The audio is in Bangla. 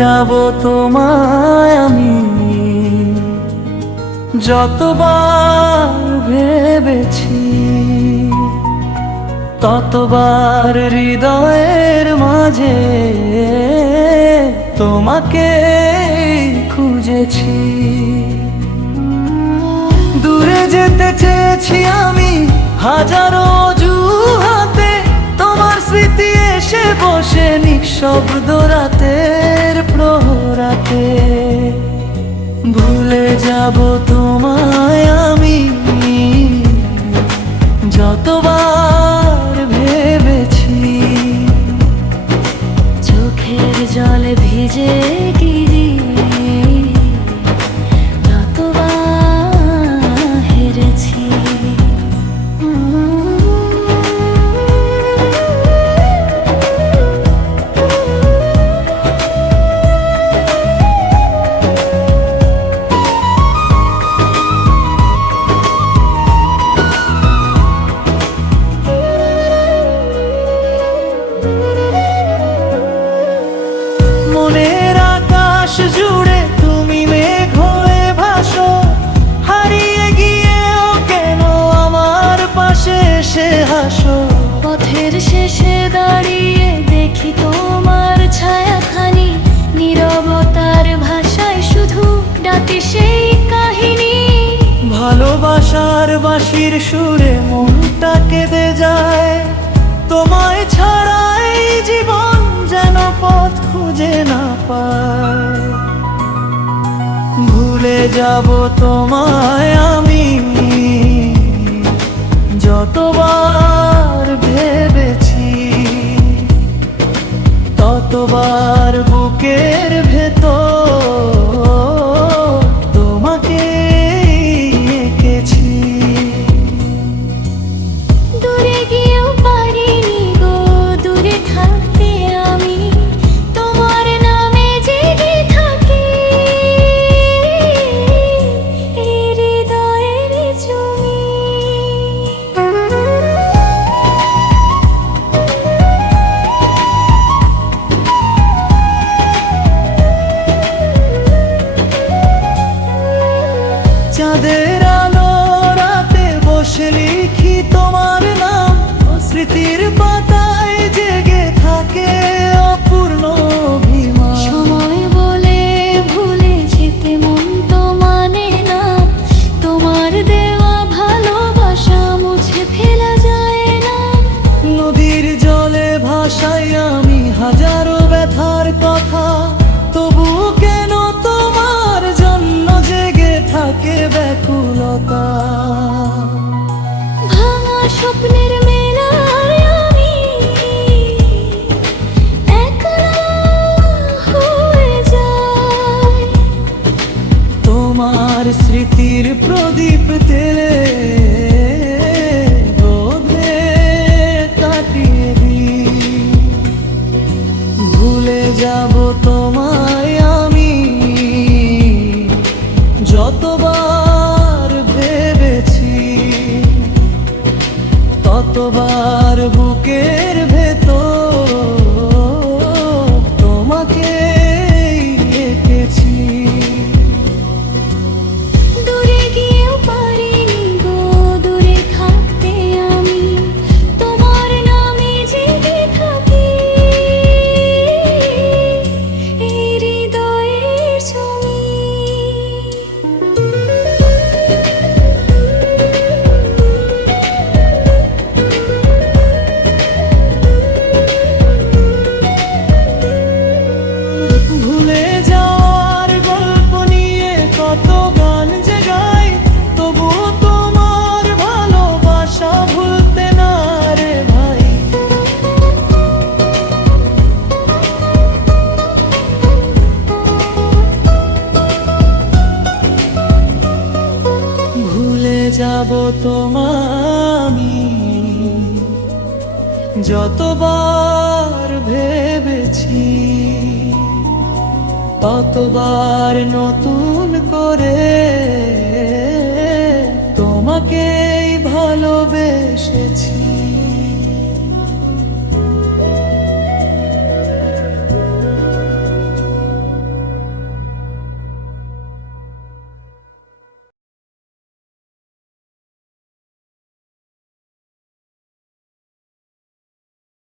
যাব তোমায় আমি, যতবার ভেবেছি ততবার হৃদয়ের মাঝে তোমাকে খুঁজেছি। দূরে যেতে চেয়েছি আমি হাজারো অজুহাতে, তোমার স্মৃতি এসে বসে নিঃশব্দ রাতের প্রহরাতে। ভুলে যাব তোমায় আমি, যতবার ভেবেছি। চোখের জলে ভিজে গিরি যতবার হেরেছি। মনের আকাশ জুড়ে তুমি মেঘ হয়ে ভাসো, হারিয়ে গিয়েও কেন আমার পাশে এসে হাসো। পথের শেষে দাঁড়িয়ে দেখি তোমার ছায়াখানি, নীরবতার ভাষায় শুধু ডাকে সেই কাহিনী। ভালোবাসার বাঁশির সুরে মনটা কেঁদে যায়, তোমায় ছাড়াই জীবন যেন পথ খুঁজে না পায়। ভুলে যাব তোমায় আমি, যতবার ভেবেছি ততবার বুকের ভেতর তোমাকে এঁকেছি। দূরে গিয়েও পারিনি গো দূরে থাকতে আমি, তোমার নামে জেগে থাকি এই হৃদয়ের জমি। চাঁদের আলো রাতে বসে লিখি তোমার নাম, স্মৃতির পাতায় জেগে থাকে অপূর্ণ অভিমান। সময় বলে ভুলে যেতে মন তো মানে না, তোমার দেওয়া ভালোবাসা মুছে ফেলা যায় না। নদীর জলে ভাসাই আমি হাজারো ব্যথার কথা, তবু কেন তোমার জন্য জেগে থাকে ব্যাকুলতা। ভাঙা স্বপ্নের মেলায় আমি একলা হয়ে যাই, তোমার স্মৃতির প্রদীপ তেলে রোদে কাটিয়ে দিই। ভুলে যাব তোমায় আমি, যতবার ভেবেছি ততবার বুকের ভেতর তোমাকে এঁকেছি। দূরে গিয়েও পারিনি গো দূরে থাকতে আমি, তোমার নামে জেগে থাকি এই হৃদয়ের ছবি। ভুলে যাওয়ার গল্প নিয়ে কত গান যে গাই, তবুও তোমার ভালোবাসা ভুলতে না রে ভাই। ভুলে যাব তোমায় যতবার ভেবেছি ততবার নতুন করে তোমাকেই ভালোবেসেছি।